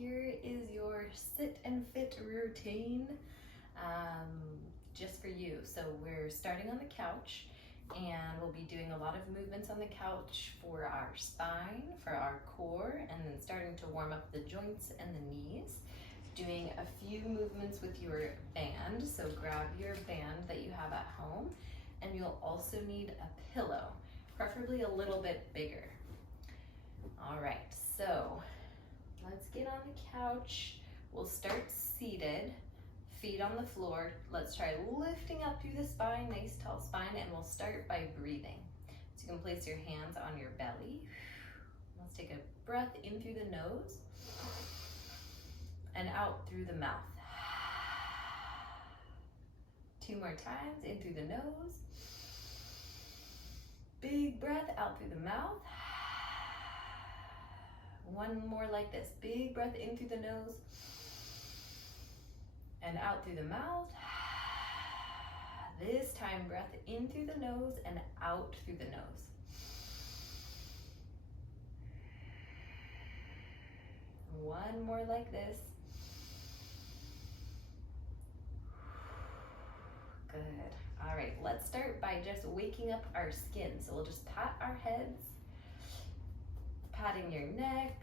here is your sit and fit routine just for you. So we're starting on the couch and we'll be doing a lot of movements on the couch for our spine, for our core, and then starting to warm up the joints and the knees. Doing a few movements with your band, so grab your band that you have at home, and you'll also need a pillow, preferably a little bit bigger. All right, so let's get on the couch. We'll start seated, feet on the floor. Let's try lifting up through the spine, nice tall spine, and we'll start by breathing. So you can place your hands on your belly. Let's take a breath in through the nose and out through the mouth. 2 more times, in through the nose. Big breath out through the mouth. 1 more like this. Big breath in through the nose and out through the mouth. This time, breath in through the nose and out through the nose. One more like this. Good. All right, let's start by just waking up our skin. So we'll just pat our heads, patting your neck,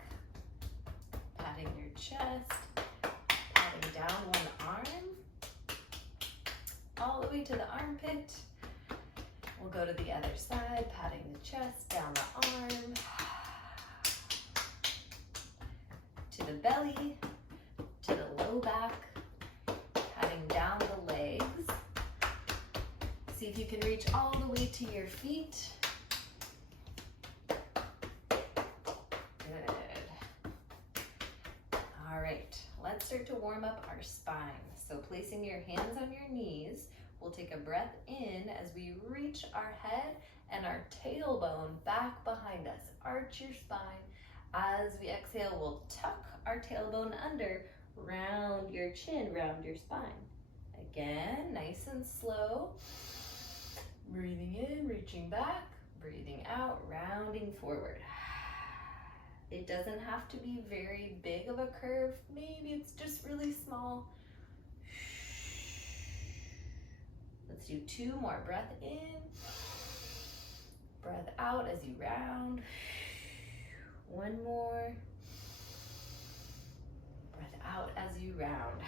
patting your chest, patting down one arm, all the way to the armpit. We'll go to the other side, patting the chest, down the arm, to the belly, to the low back, patting down the legs. See if you can reach all the way to your feet. Good. All right, let's start to warm up our spine. So placing your hands on your knees, we'll take a breath in as we reach our head and our tailbone back behind us. Arch your spine. As we exhale, we'll tuck our tailbone under, round your chin, round your spine. Again, nice and slow. Breathing in, reaching back, breathing out, rounding forward. It doesn't have to be very big of a curve. Maybe it's just really small. Let's do 2 more. Breath in, breath out as you round. 1 more. Breath out as you round.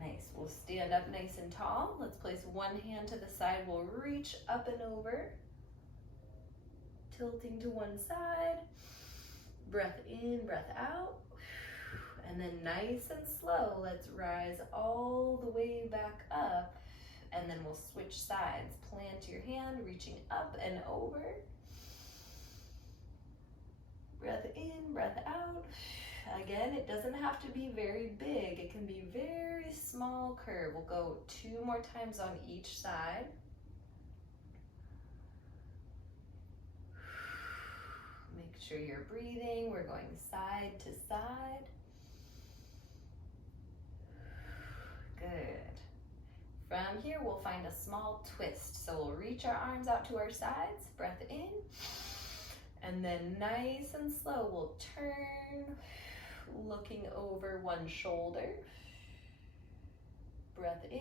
Nice. We'll stand up nice and tall. Let's place one hand to the side. We'll reach up and over, tilting to one side. Breath in, breath out. And then nice and slow, let's rise all the way back up. And then we'll switch sides. Plant your hand, reaching up and over. Breath in, breath out. Again, it doesn't have to be very big. It can be very small curve. We'll go 2 more times on each side. Make sure you're breathing. We're going side to side. Good. From here, we'll find a small twist. So we'll reach our arms out to our sides. Breath in. And then nice and slow, we'll turn, looking over one shoulder. Breath in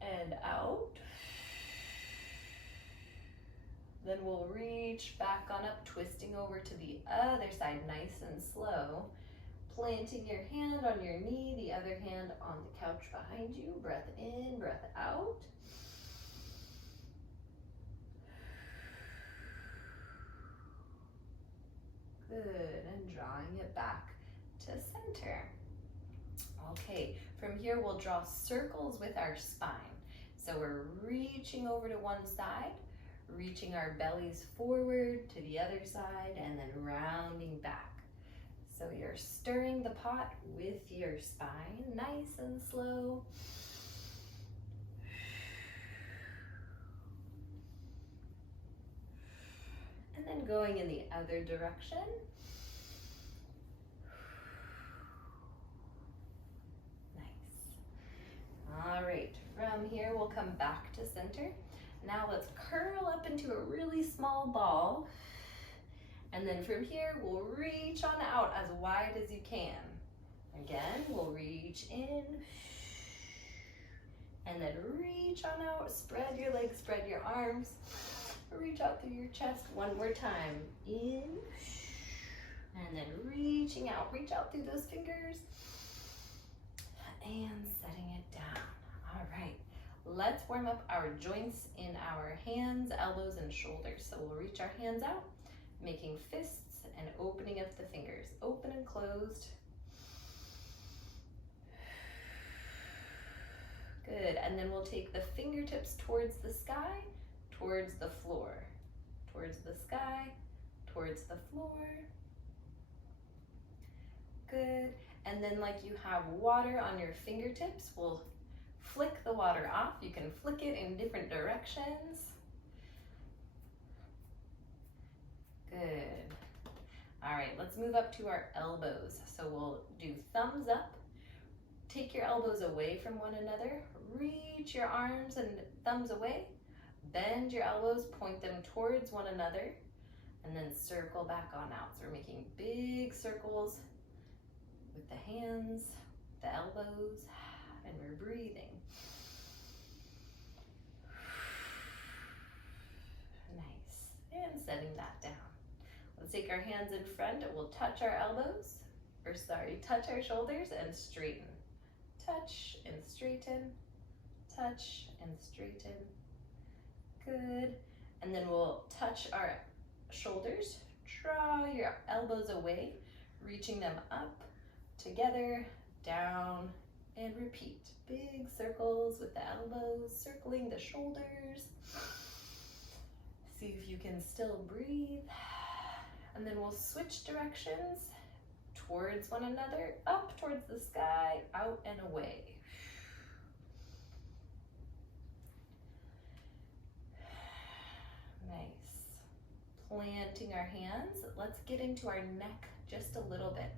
and out. Then we'll reach back on up, twisting over to the other side, nice and slow. Planting your hand on your knee, the other hand on the couch behind you. Breath in, breath out. Good, and drawing it back to center. Okay, from here we'll draw circles with our spine. So we're reaching over to one side, reaching our bellies forward to the other side, and then rounding back. So you're stirring the pot with your spine, nice and slow. And then going in the other direction. Nice. All right, from here we'll come back to center. Now let's curl up into a really small ball and And then from here, we'll reach on out as wide as you can. Again, we'll reach in, and then reach on out, spread your legs, spread your arms, reach out through your chest one more time. In, and then reaching out, reach out through those fingers, and setting it down. All right, let's warm up our joints in our hands, elbows, and shoulders. So we'll reach our hands out, making fists and opening up the fingers, open and closed. Good, and then we'll take the fingertips towards the sky, towards the floor, towards the sky, towards the floor. Good, and then like you have water on your fingertips, we'll flick the water off. You can flick it in different directions. Good. All right, let's move up to our elbows. So we'll do thumbs up. Take your elbows away from one another. Reach your arms and thumbs away. Bend your elbows, point them towards one another, and then circle back on out. So we're making big circles with the hands, the elbows, and we're breathing. Nice. And setting that down. Let's take our hands in front and we'll touch our elbows, touch our shoulders and straighten. Touch and straighten, touch and straighten. Good. And then we'll touch our shoulders, draw your elbows away, reaching them up, together, down, and repeat. Big circles with the elbows, circling the shoulders. See if you can still breathe. And then we'll switch directions towards one another, up towards the sky, out and away. Nice. Planting our hands, let's get into our neck just a little bit.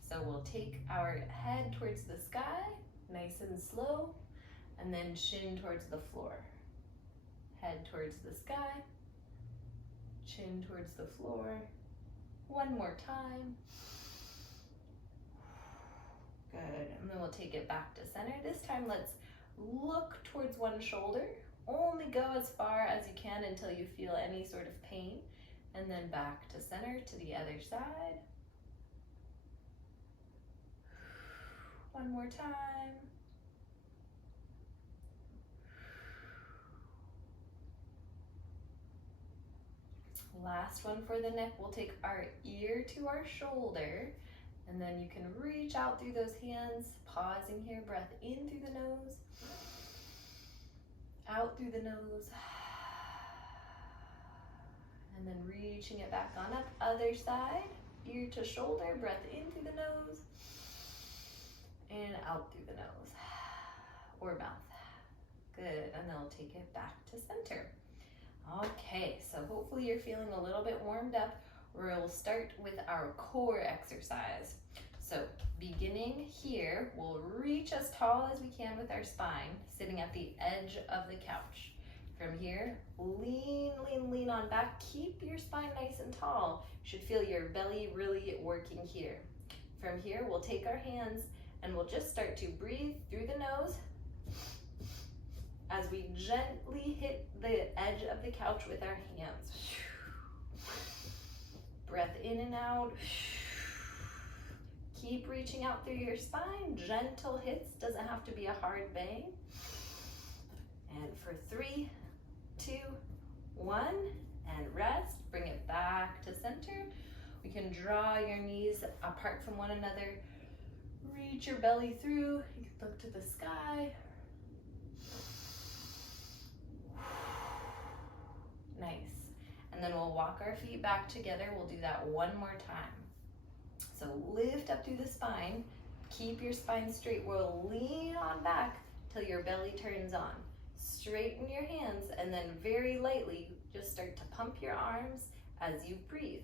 So we'll take our head towards the sky, nice and slow, and then chin towards the floor. Head towards the sky, chin towards the floor. One more time. Good, and then we'll take it back to center. This time let's look towards one shoulder. Only go as far as you can until you feel any sort of pain, and then back to center to the other side. One more time. Last one for the neck, we'll take our ear to our shoulder, and then you can reach out through those hands, pausing here, breath in through the nose, out through the nose, and then reaching it back on up, other side, ear to shoulder, breath in through the nose, and out through the nose, or mouth. Good, and then we'll take it back to center. Okay, so hopefully you're feeling a little bit warmed up. We'll start with our core exercise. So beginning here, we'll reach as tall as we can with our spine, sitting at the edge of the couch. From here, lean, lean, lean on back. Keep your spine nice and tall. You should feel your belly really working here. From here, we'll take our hands and we'll just start to breathe through the nose as we gently hit the edge of the couch with our hands. Breath in and out. Keep reaching out through your spine. Gentle hits, doesn't have to be a hard bang. And for 3, 2, 1, and rest. Bring it back to center. We can draw your knees apart from one another. Reach your belly through. You can look to the sky. Nice. And then we'll walk our feet back together. We'll do that one more time. So lift up through the spine. Keep your spine straight. We'll lean on back till your belly turns on. Straighten your hands and then very lightly just start to pump your arms as you breathe.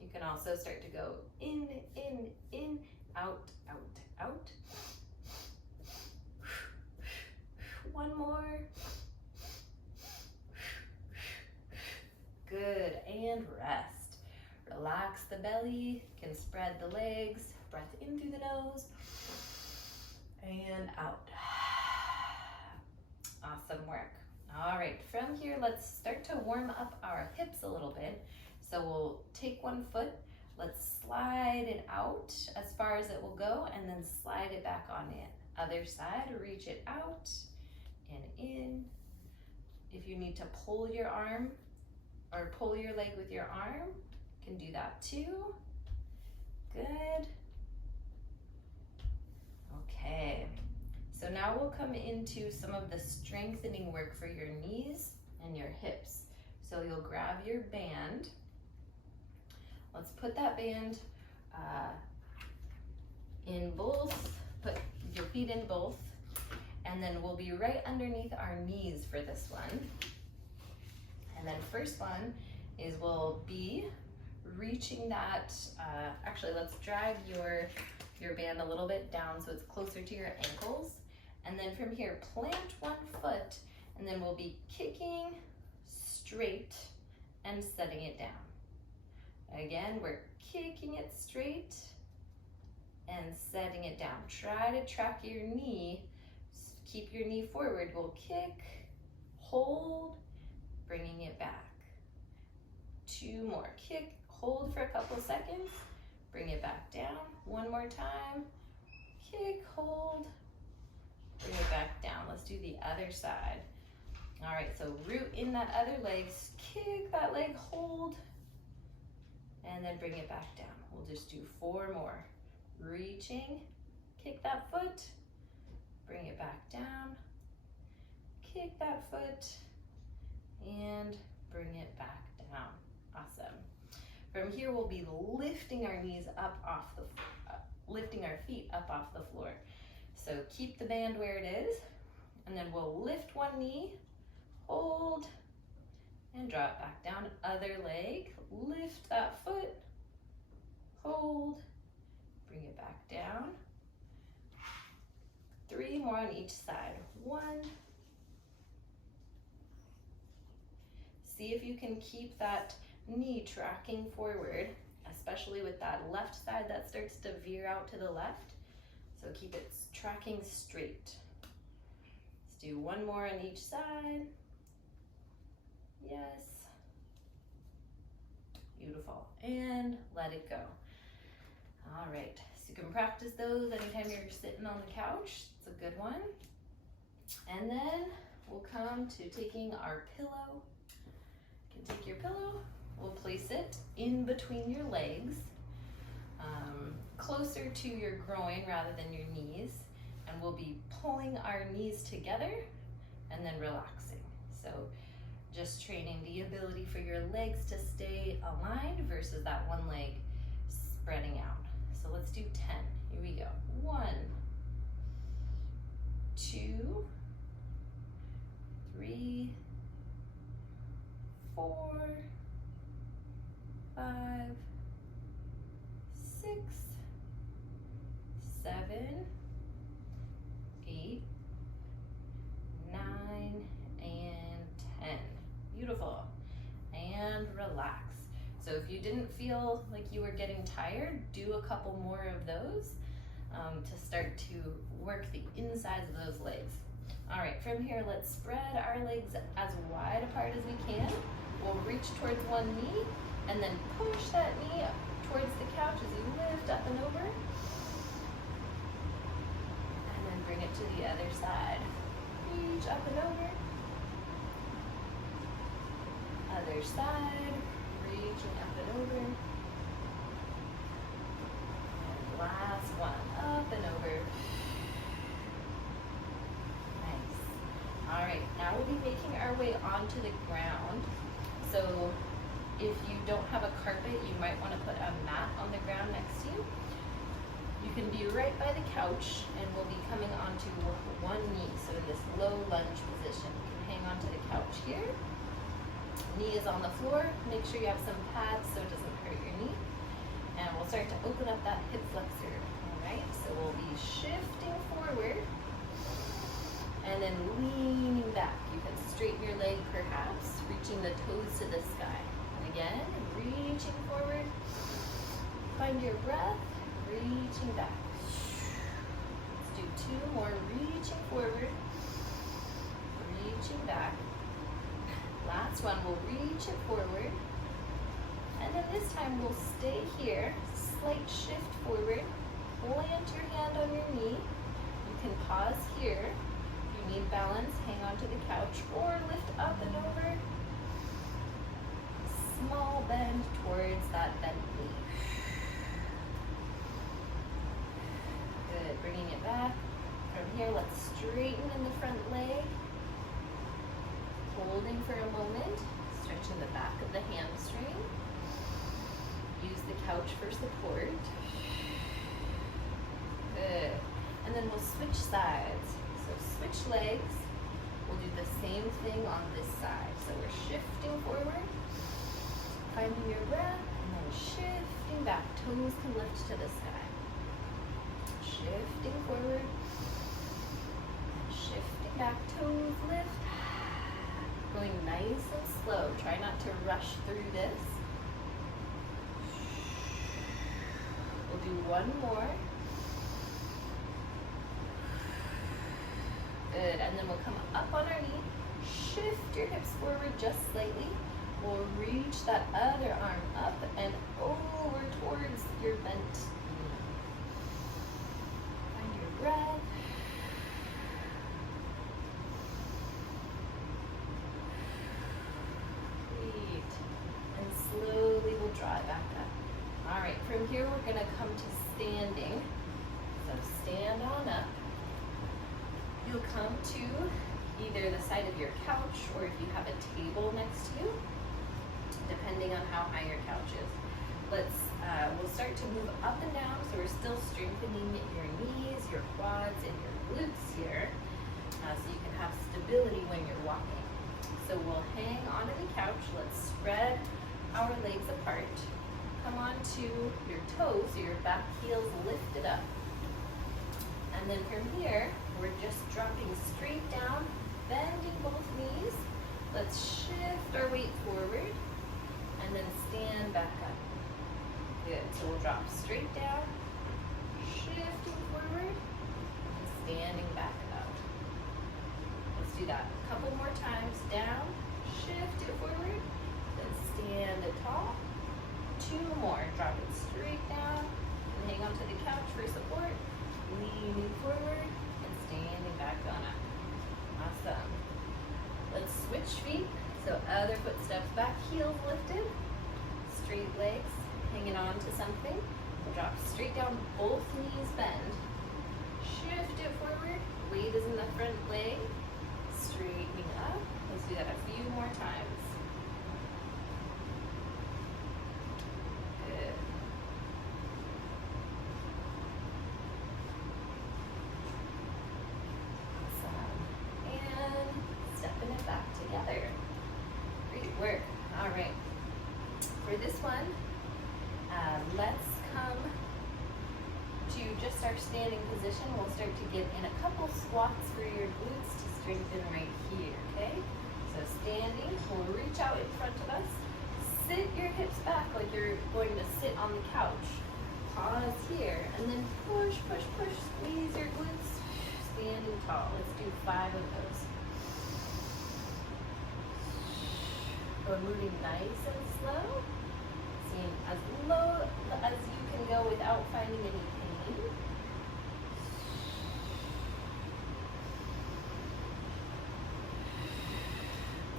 You can also start to go in, out, out, out. One more. and rest. Relax the belly, you can spread the legs, breath in through the nose and out. Awesome work. All right, from here, let's start to warm up our hips a little bit. So we'll take one foot, let's slide it out as far as it will go, and then slide it back on in. Other side, reach it out and in. If you need to pull your arm or pull your leg with your arm, you can do that too. Good. Okay. So now we'll come into some of the strengthening work for your knees and your hips. So you'll grab your band. Let's put that band in both, put your feet in both, and then we'll be right underneath our knees for this one. And then first one is we'll be reaching that, actually let's drag your band a little bit down so it's closer to your ankles. And then from here, plant one foot, and then we'll be kicking straight and setting it down. Again, we're kicking it straight and setting it down. Try to track your knee, keep your knee forward. We'll kick, hold, bringing it back. Two more, kick, hold for a couple seconds, bring it back down. One more time, kick, hold, bring it back down. Let's do the other side. All right, so root in that other leg, kick that leg, hold, and then bring it back down. We'll just do 4 more. Reaching, kick that foot, bring it back down, kick that foot, and bring it back down. Awesome. From here, we'll be lifting our knees up off the, lifting our feet up off the floor. So keep the band where it is, and then we'll lift one knee, hold, and draw it back down. Other leg, lift that foot, hold, bring it back down. 3 more on each side. 1. See if you can keep that knee tracking forward, especially with that left side that starts to veer out to the left. So keep it tracking straight. Let's do 1 more on each side. Yes. Beautiful. And let it go. All right. So you can practice those anytime you're sitting on the couch. It's a good one. And then we'll come to taking our pillow. You can take your pillow. We'll place it in between your legs, closer to your groin rather than your knees. And we'll be pulling our knees together and then relaxing. So just training the ability for your legs to stay aligned versus that one leg spreading out. So let's do 10. Here we go. 1, 2, 3, 4, 5, 6, 7, 8, 9, and 10. Beautiful. And relax. So if you didn't feel like you were getting tired, do a couple more of those to start to work the insides of those legs. All right, from here, let's spread our legs as wide apart as we can. We'll reach towards one knee and then push that knee up towards the couch as you lift up and over. And then bring it to the other side. Reach up and over. Other side, reaching up and over. And last one, up and over. Nice. All right, now we'll be making our way onto the ground. So if you don't have a carpet, you might want to put a mat on the ground next to you. You can be right by the couch, and we'll be coming onto one knee. So in this low lunge position, you can hang onto the couch here. Knee is on the floor. Make sure you have some pads so it doesn't hurt your knee. And we'll start to open up that hip flexor. All right, so we'll be shifting forward and then leaning back. You can straighten your leg perhaps, reaching the toes to the sky. And again, reaching forward. Find your breath, reaching back. Let's do 2 more, reaching forward, reaching back. Last one, we'll reach it forward. And then this time we'll stay here, slight shift forward, plant your hand on your knee. You can pause here. If you need balance, hang on to the couch or lift up and over. Small bend towards that bent knee. Good, bringing it back. From here, let's straighten in the front leg. Holding for a moment, stretching the back of the hamstring. Use the couch for support. Good. And then we'll switch sides. So switch legs. We'll do the same thing on this side. So we're shifting forward, finding your breath, and then shifting back. Toes can lift to the sky. Shifting forward, shifting back, toes lift. Going nice and slow. Try not to rush through this. We'll do 1 more. Good, and then we'll come up on our knee. Shift your hips forward just slightly. We'll reach that other arm up and over towards your bent knee. Find your breath. Slowly we'll draw it back up. All right, from here we're gonna come to standing. So stand on up. You'll come to either the side of your couch or if you have a table next to you, depending on how high your couch is. We'll start to move up and down, so we're still strengthening your knees, your quads, and your glutes here, so you can have stability when you're walking. So we'll hang onto the couch. Let's spread our legs apart. Come onto your toes, so your back heels lifted up. And then from here, we're just dropping straight down, bending both knees. Let's shift our weight forward and then stand back up. Good, so we'll drop straight down, shifting forward, and standing back up. Let's do that a couple more times. Down, shift it forward, then stand it tall. 2 more, drop it straight down, and hang onto the couch for support. Leaning forward, and standing back on up. Awesome. Let's switch feet. So other foot steps back, heels lifted, straight legs, hanging on to something. We'll drop straight down, both knees bend. Shift it forward, weight is in the front leg, straightening up. Let's do that a few more times. Good. Awesome. And stepping it back together. Great work. All right. For this one, let's come to just our standing position. We'll start to get in a couple squats for your glutes to strengthen right here, okay? So standing, we'll reach out in front of us. Sit your hips back like you're going to sit on the couch. Pause here, and then push, push, push, squeeze your glutes. Standing tall. Let's do 5 of those. We're moving nice and slow. Seeing as low as you can go without finding any pain.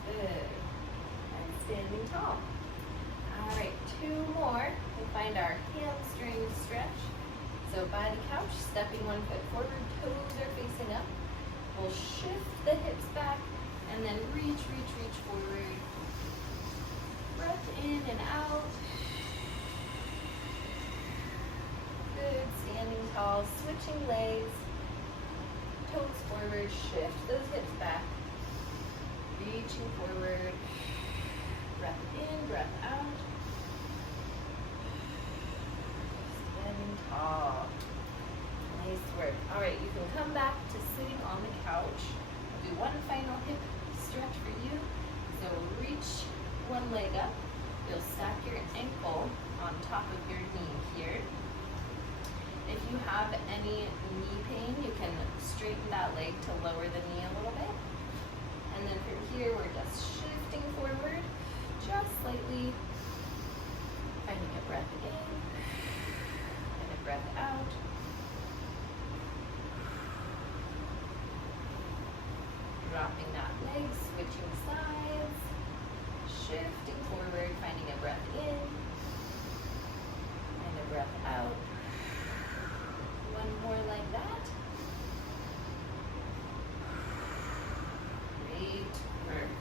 Good. And standing tall. All right, 2 more. We'll find our hamstring stretch. So by the couch, stepping 1 foot forward, toes are facing up. We'll shift the hips back and then reach, reach, reach forward. Breath in and out. Good, standing tall, switching legs, toes forward, shift those hips back, reaching forward, breath in, breath out, standing tall. Nice work. All right, you can come back to sitting on the couch. I'll do 1 final hip stretch for you. So reach 1 leg up, You'll stack your ankle on top of your knee here. If you have any knee pain, you can straighten that leg to lower the knee a little bit. And then from here, we're just shifting forward, just slightly, finding a breath in, and a breath out. Dropping that leg, switching sides, shifting forward, finding a breath in, and a breath out. One more like that. Great work.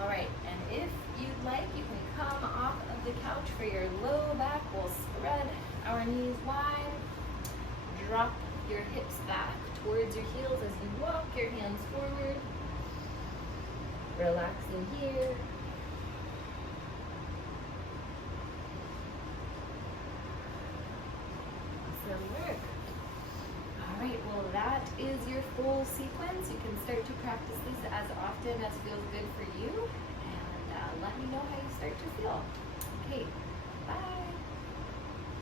All right, and if you'd like, you can come off of the couch for your low back. We'll spread our knees wide. Drop your hips back towards your heels as you walk your hands forward. Relaxing here. Awesome work. All right, well that is your full sequence. You can start to practice this as often as feels good for you, and let me know how you start to feel. Okay.